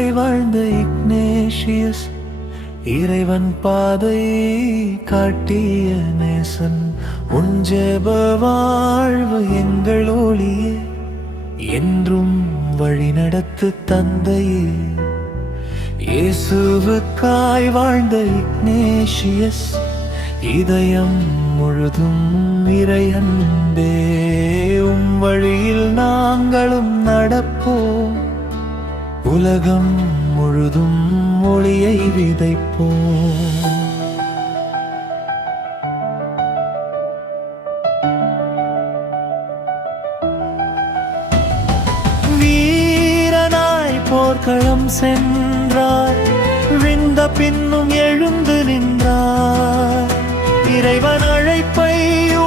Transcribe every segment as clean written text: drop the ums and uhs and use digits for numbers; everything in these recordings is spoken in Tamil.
இயேசுவுக்காய் வாழ்ந்த இக்னேஷியஸ், இறைவன் பாதை காட்டிய நேசன். உன் ஜெப வாழ்வு எங்கள் ஒளியே, என்றும் வழிநடத்து தந்தையே. இயேசுவுக்காய் வாழ்ந்த இக்னேஷியஸ், இதயம் முழுதும் இறை அன்பே. உம் வழியில் நாங்களும் நடப்போம், உலகம் முழுதும் ஒளியை விதைப்போம். வீரனாய் போர்க்களம் சென்றார், விழுந்த பின்னும் எழுந்து நின்றார். இறைவன் அழைப்பை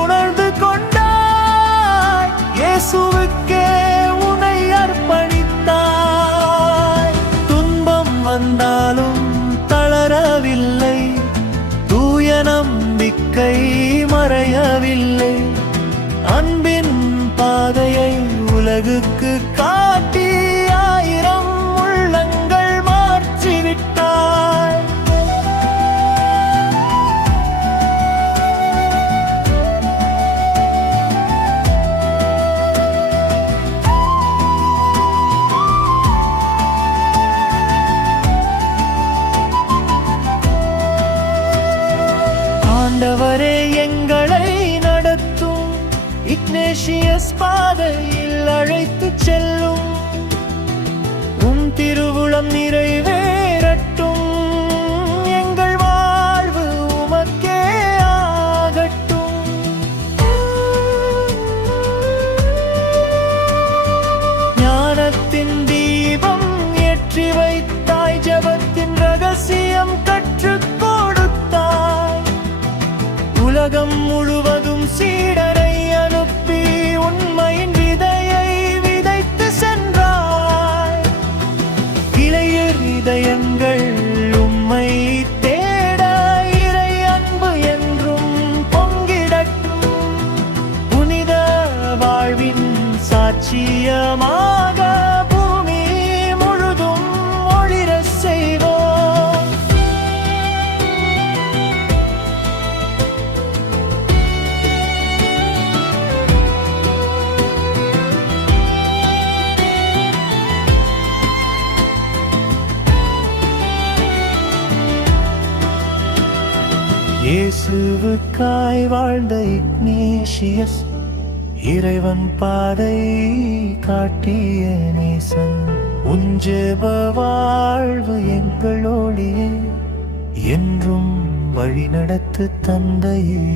உணர்ந்து கொண்டாய், இயேசுவுக்கே உன்னை அர்ப்பணித்தாய். துன்பம் வந்தாலும் தளரவில்லை, தூய நம்பிக்கை மறையவில்லை. அன்பின் பாதையை உலகுக்கு காட்டி ஆயிரம் உள்ளங்கள் மாற்றிவிட்டாய். ஆண்டவரே எங்களை நடத்தும், இக்னேஷியஸ் பாதையில் அழைத்து செல்லும். உம் திருவுளம் நிறைவேறட்டும், எங்கள் வாழ்வு உமக்கே ஆகட்டும். ஞானத்தின் தீபம் ஏற்றி வைத்தாய், ஜெபத்தின் ரகசியம் கற்றுக் கொடுத்தாய். உலகம் முழுவதும் சீடரை அனுப்பி உண்மையின் விதையை விதைத்து சென்றாய். இளையர் இதயங்கள் உம்மை தேட, இறை அன்பு என்றும் பொங்கிடட்டும். புனித வாழ்வின் சாட்சியமாக பூமி முழுதும் ஒளிரச் செய்வோம். இயேசுவுக்காய் வாழ்ந்த இக்னேஷியஸ், இறைவன் பாதை காட்டிய நேசன். உன் ஜெப வாழ்வு எங்கள் ஒளியே, என்றும் வழிநடத்து தந்தையே.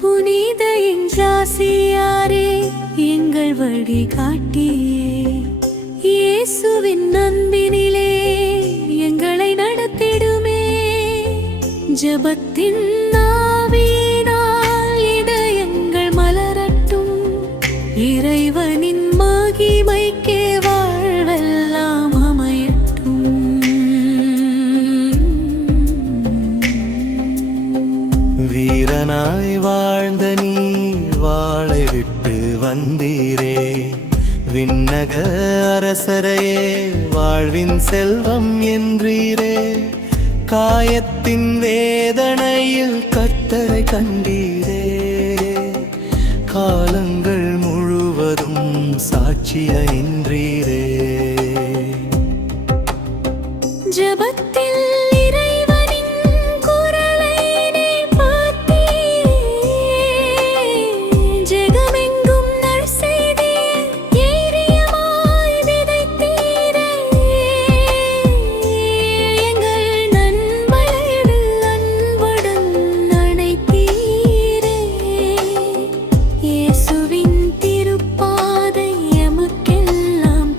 புனித இஞ்ஞாசியாரே எங்கள் வழிகாட்டியே, இயேசுவின் அன்பினிலே எங்களை நடத்திடுமே. ஜெபத்தின் ஆவியினால் இதயங்கள் மலரட்டும், இறைவனின் மகிமைக்கே வாழ்வெல்லாம் அமையட்டும். வீரனாய் வாழ்ந்த நீ வாளை விட்டு வந்தீரே, விண்ணக அரசரையே வாழ்வின் செல்வம் என்றீரே. காயத்தின் வேதனையில் கர்த்தரை கண்டீரே, காலங்கள் முழுவதும் சாட்சிய என்றீரே. ஜெபத்தில் இயேசுவின் திருப்பாதை எமக்கெல்லாம்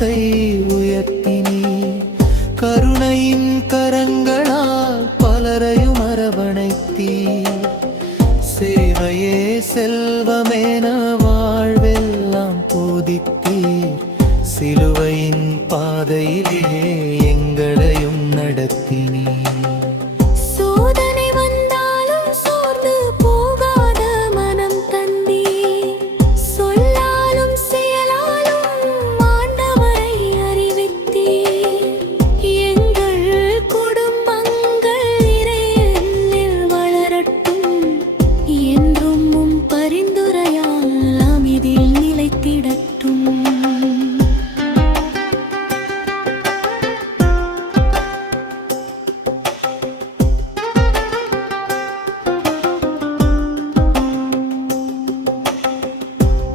கரத்தை உயர்த்தினி கருணையின் கரங்களால் பலரையும் அரவணைத்தீ சேவையே செல்வமேன வாழ்வெல்லாம் போதித்தீர் சிலுவையின் பாதையிலே எங்களையும் நடத்தினீர் சோதனை வந்தாலும் சோர்ந்து போகாத மனம் தந்தீர் சொல்லாலும் செயலாலும் ஆண்டவரை அறிவித்தீர் எங்கள் குடும்பங்கள் இறையனில் வளரட்டும் என்றும் உம் பரிந்துரையால் அமைதியில் நிலைத்திடட்டும்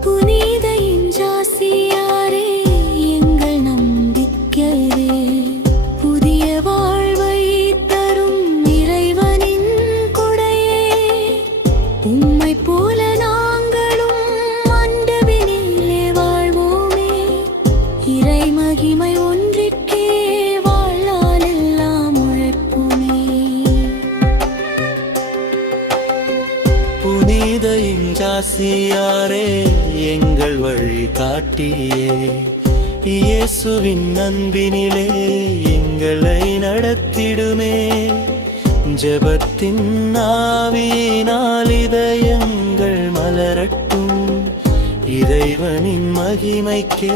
புனித இஞ்ஞாசியாரே எங்கள் நம்பிக்கையே புதிய வாழ்வை தரும் இறைவனின் கொடையே உம்மை போல நாங்களும் ஆண்டவனிலே வாழ்வோமே இறை மகிமை ஒன்றிற்கே வாழ்நாள் எல்லாம் உழைப்போமே புனித இஞ்ஞாசியாரே எங்கள் வழி காட்டியே இயேசுவின் அன்பினிலே எங்களை நடத்திடுமே ஜெபத்தின் ஆவியினால் இதயங்கள் மலரட்டும் இறைவனின் மகிமைக்கே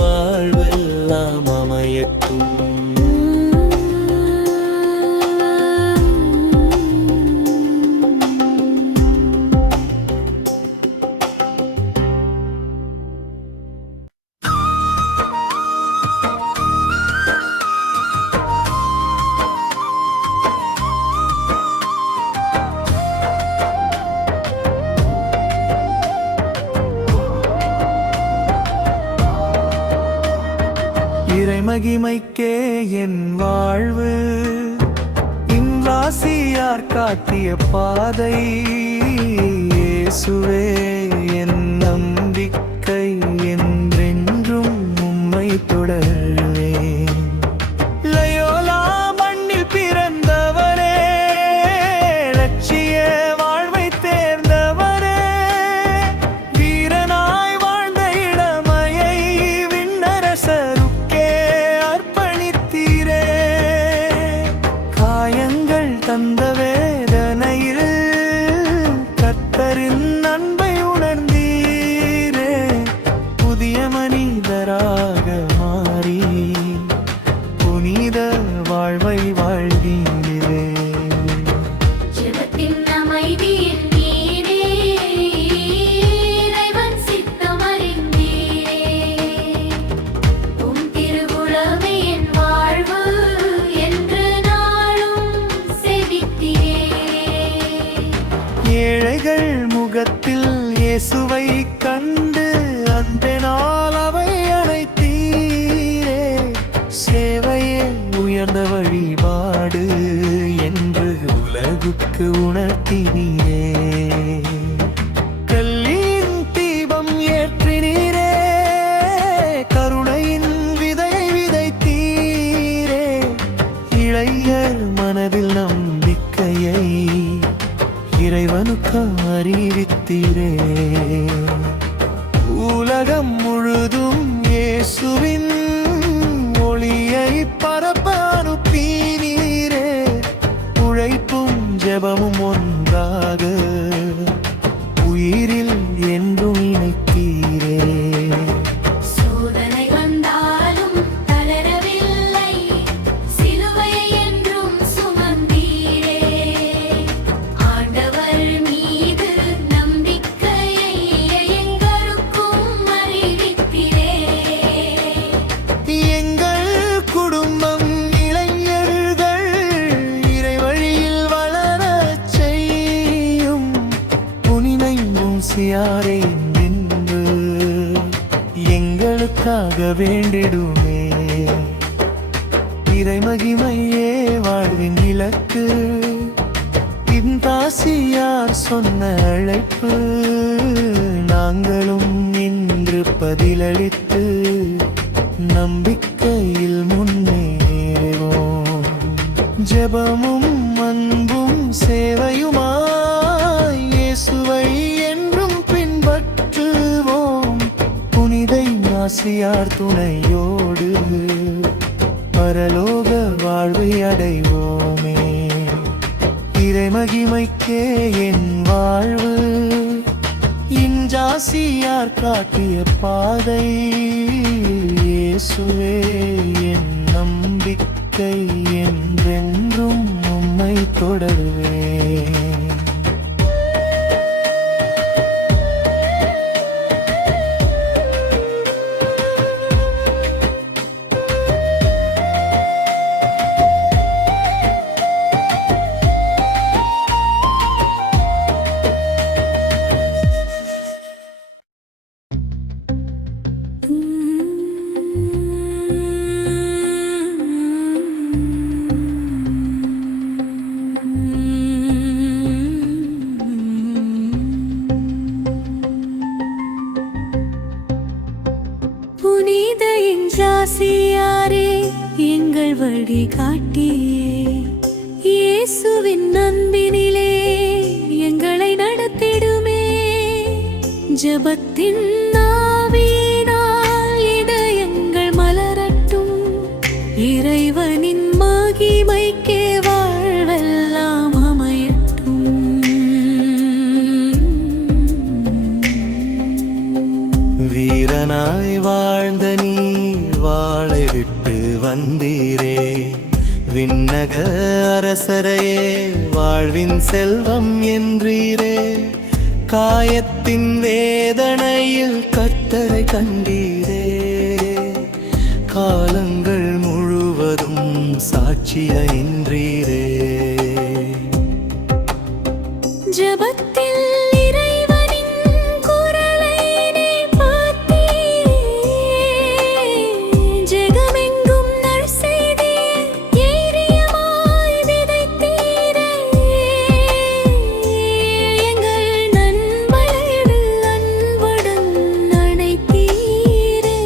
வாழ்வெல்லாம் அமையட்டும் இறைமகிமைக்கே என் வாழ்வு இன்றாசியார் காட்டிய பாதை இயேசுவே என் நம்பிக்கை என்றென்றும் உம்மை தொடர்வேன் லயோலா மண்ணில் பிறந்தவரே லட்சிய வாழ்வை தேர்ந்தவரே வீரனாய் வாழ்ந்த இளமையை விண்ணரசருக்கே அர்ப்பணித்தீரே காயங்கள் தந்த வேதனையில் கர்த்தரின் அன்பை உணர்ந்தீரே புதிய மனிதராக மாறி புனித வாழ்வை வாழ்வீரே ஜெபத்தின் அமைதியில் நீரே இறைவன் சித்தம் அறிந்தீரே உம் திருவுளமே என் வாழ்வு என்று நாளும் செபித்தீரே ஏழைகள் முகத்தில் இயேசுவை கண்டு அன்பினால் அவை அழைத்தீரே சேவையே உயர்ந்த வழிபாடு என்று உலகுக்கு உணர்த்தினீரே கல்லின் தீபம் ஏற்றினீரே கருணையின் விதையை விதைத்தீரே இளைஞர் மனதில் நம்பிக்கையை இறைவனுக்கு அறிவித்தீரே உலகம் முழுதும் இயேசுவின் ஒளியை பரப்ப அனுப்பினீரே உழைப்பும் ஜெபமும் ஒன்றாக உயிரில் என்றும் இணைத்தீரே சோதனை வந்தாலும் தளரவில்லை சிலுவை என்றும் சுமந்தீரே ஆண்டவர் மீது நம்பிக்கையை எங்களுக்கும் அறிவித்தீரே எங்கள் குடும்பம் இளைஞர்கள் இறைவழியில் வளரச் செய்யும் புனிதை மூசியாரை நின்று எங்களுக்காக வேண்டிடுமே இறைமகிமையே வாழ்வின் இலக்கு இந்தாசியார் சொன்ன அழைப்பு நாங்களும் இன்று பதிலளித்து நம்பிக்கையில் முன்னேறுவோம். ஜெபமும் அன்பும் சேவையுமாய் இயேசுவை என்றும் பின்பற்றுவோம். புனித இஞ்ஞாசியார் துணையோடு பரலோக வாழ்வை அடைவோமே. இறைமகிமைக்கே என் வாழ்வு, இஞ்ஞாசியார் காட்டிய பாதை. இயேசுவே என் நம்பிக்கை, என்றென்றும் உம்மை தொடருவேன். புனித இஞ்ஞாசியாரே எங்கள் வழிகாட்டியே, இயேசுவின் அன்பினிலே எங்களை நடத்திடுமே. ஜெபத்தின் ஆவியினால் இதயங்கள் மலரட்டும், இறைவனின் மகிமைக்கே வாழ்வெல்லாம் அமையட்டும். வீரனாய் வாழ்ந்த நீர் வாளை விட்டு வந்தீரே. விண்ணக அரசரையே வாழ்வின் செல்வம் என்றீரே. காயத்தின் வேதனையில் கர்த்தரை கண்டீரே. காலங்கள் முழுவதும் சாட்சிய என்றீரே. ஜெபத்தில் இறைவனின் குரலை நீ பார்த்தீரே. ஜெகமெங்கும் நற்செய்தியை தைரியமாய் விதைத்தீரே. எங்கள் நண்பர்களோடு அன்புடன் அணைத்தீரே.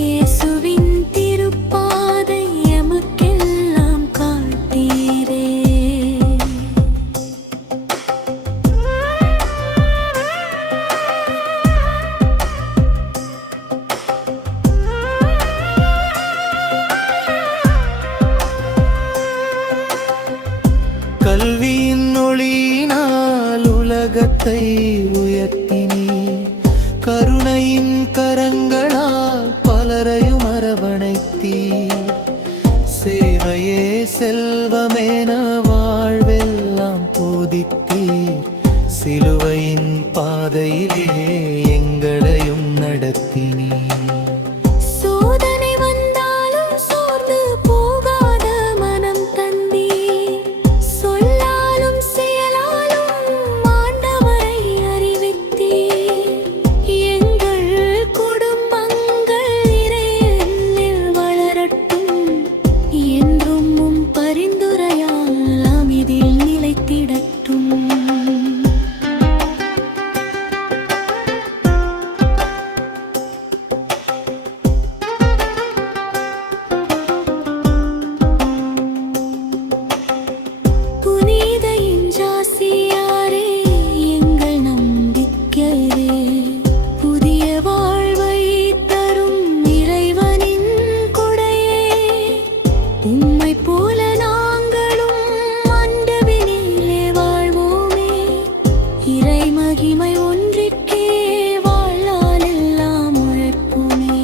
இயேசுவின் திருப்பாதை எமக்கெல்லாம் காட்டீரே. கல்வியின் ஒளியினால் உலகத்தை உயர்த்தினீர். கருணையின் கரங்களால் பலரையும் அரவணைத்தீர். சேவையே செல்வமென வாழ்வெல்லாம் போதித்தீர். சிலுவையின் பாதையிலே எங்களையும் நடத்தினீர். சோதனை வந்தாலும் சோர்ந்து போகாத மனம் தந்தீர். சொல்லாலும் செயலாலும் ஆண்டவரை அறிவித்தீர். எங்கள் குடும்பங்கள் இறையன்பில் வளரட்டும், என்றும் உம் பரிந்துரையால் அமைதியில் நிலைத்திடட்டும். புனித இஞ்ஞாசியாரே எங்கள் நம்பிக்கையே, புதிய வாழ்வை தரும் இறைவனின் கொடையே. உம்மை போல நாங்களும் அன்பினிலே வாழ்வோமே. இறை மகிமை ஒன்றிற்கே வாழ்நாள் எல்லாம் உழைப்போமே.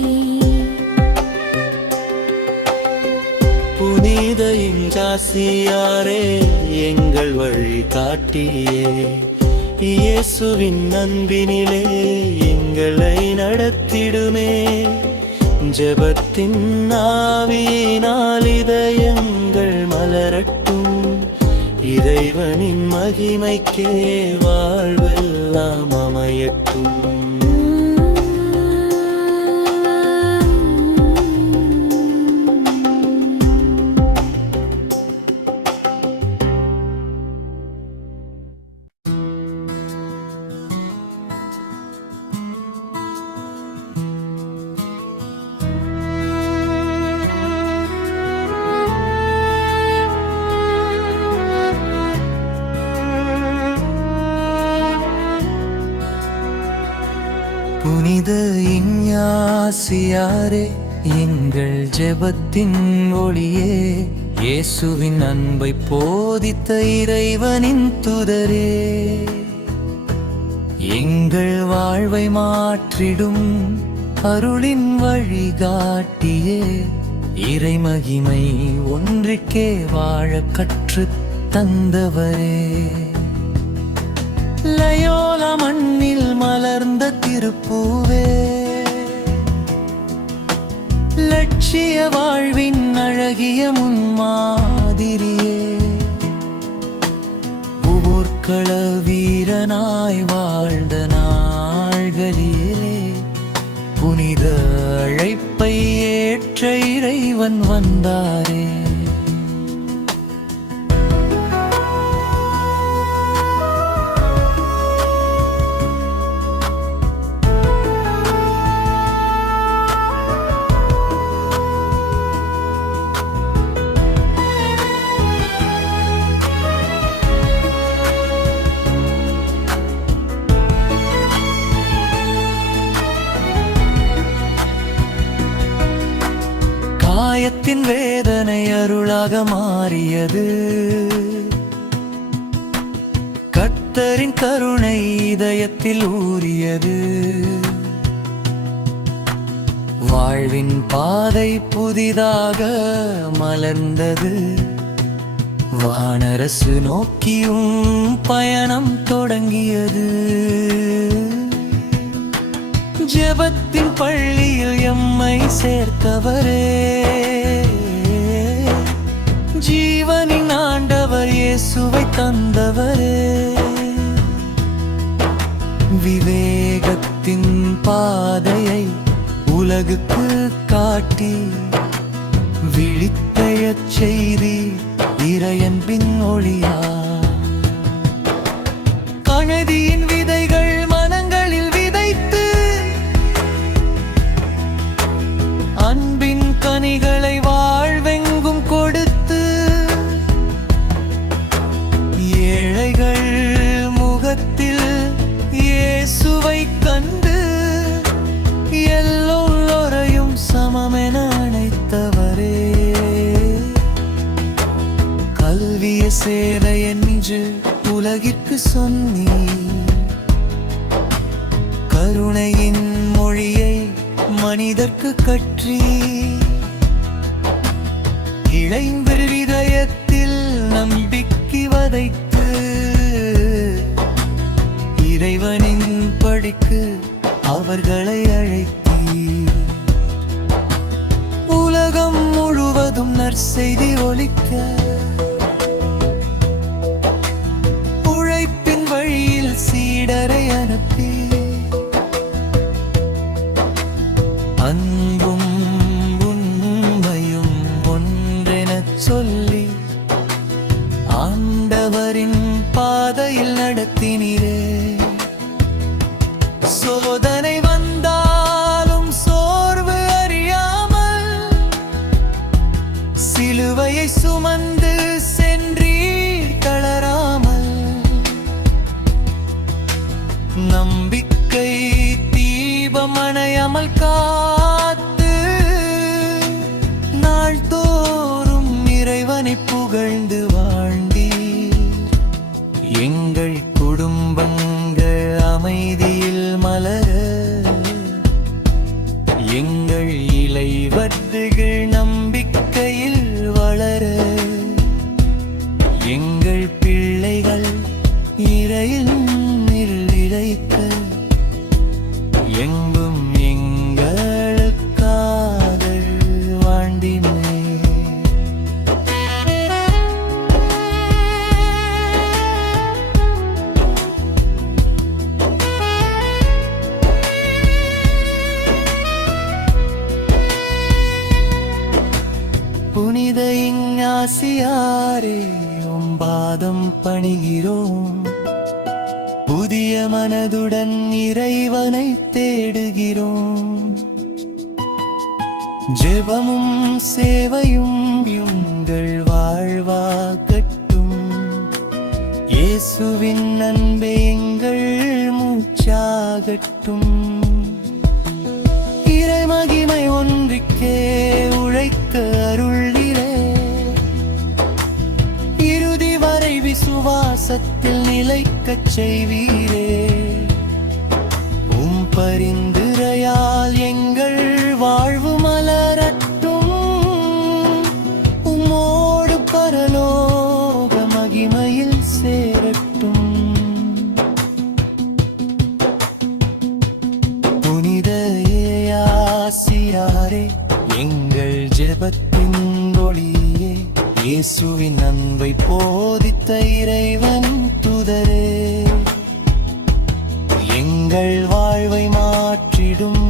புனித இஞ்ஞாசியாரே எங்கள் வழி காட்டியே. இயேசுவின் அன்பினிலே எங்களை நடத்திடுமே. ஜெபத்தின் ஆவியினால் இதயங்கள் மலரட்டும். இறைவனின் மகிமைக்கே வாழ்வெல்லாம் அமையட்டும். புனித இஞ்ஞாசியாரே, எங்கள் ஜெபத்தின் ஒளியே, இயேசுவின் அன்பை போதித்த இறைவனின் தூதரே, எங்கள் வாழ்வை மாற்றிடும் அருளின் வழிகாட்டியே, இறைமகிமை ஒன்றிற்கே வாழ கற்றுத் தந்தவரே, லயோலா மண்ணில் மலர்ந்த திருப்பூவே, லட்சிய வாழ்வின் அழகிய முன்மாதிரியே, போர்க்கள வீரனாய் வாழ்ந்த நாள்களிலே, புனித அழைப்பை ஏற்ற இறைவன் வந்தாரே. காயத்தின் வேதனை அருளாக மாறியது, கர்த்தரின் கருணை இதயத்தில் ஊறியது, வாழ்வின் பாதை புதிதாக மலர்ந்தது, வானரசு நோக்கியும் பயணம் தொடங்கியது, ஜெபத்தின் பள்ளியில் எம்மை சேர்த்தவரே, ஜீவனின் ஆண்டவர் இயேசுவை தந்தவரே, விவேகத்தின் பாதையை உலகுக்கு காட்டி விழித்தெழச் செய்தி இறையன்பின் ஒளியா, கணதியின் விதைகள் மனங்களில் விதைத்து அன்பின் கனிகளை வாழ்வெங்கும் கொடுத்து, ஏழைகள் முகத்தில் இயேசுவை கண்டு எல்லோரையும் சமமென அணைத்தவரே, கல்விய சேர என்று உலகிற்கு சொன்னீர், கருணையின் மொழியை மனிதர்க்கு கற்றி, இளைஞர் இதயத்தில் நம்பிக்கை வதைத்து, இறைவனின் படிக்கு அவர்களை அழைத்தீர், உலகம் முழுவதும் நற்செய்தி ஒலிக்க, உழைப்பின் வழியில் சீடரை அனுப்பி, அன்பும் உண்மையும் ஒன்றெனச் சொல்லி ஆண்டவரின் பாதையில் நடத்தினீரே, சோதனை வந்தாலும் சோர்வு அறியாமல் சிலுவையை சுமந்து சென்றீர் தளராமல், நம்பிக்கை தீபம் அணையாமல் காத்து நாள்தோறும் இறைவனை புகழ்ந்து வாழ்ந்தீர், எங்கள் குடும்பங்கள் அமைதியில் மலர, எங்கள் இளைவர்கள் நம்பிக்கையில் வளர, எங்கள் பிள்ளைகள் இறையில் இழைக்க, எங்கும் எங்களுக்காக வாழ்ந்தினே. புனித இஞ்ஞாசியாரே, உம் பாதம் பணிகிறோம், புதிய மனதுடன் இறைவனை தேடுகிறோம், ஜெபமும் சேவையும் உங்கள் வாழ்வாகட்டும், இயேசுவின் அன்பே எங்கள் மூச்சாகட்டும், விசுவாசத்தில் நிலைக்கச் செய்வீரே. உம் பரிந்துரையால் எங்கள் வாழ்வு மலரட்டும். உம்மோடு பரலோக மகிமையில் சேரட்டும். புனித ஏயாசியாரே, எங்கள் ஜெபத்தின் ஒளியே, இயேசுவின் அன்பை போதித்த இறைவன் தூதரே, எங்கள் வாழ்வை மாற்றிடும்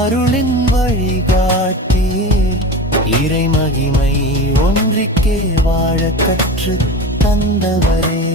அருளின் வழிகாட்டியே, இறை மகிமை ஒன்றிக்கே வாழ கற்று தந்தவரே.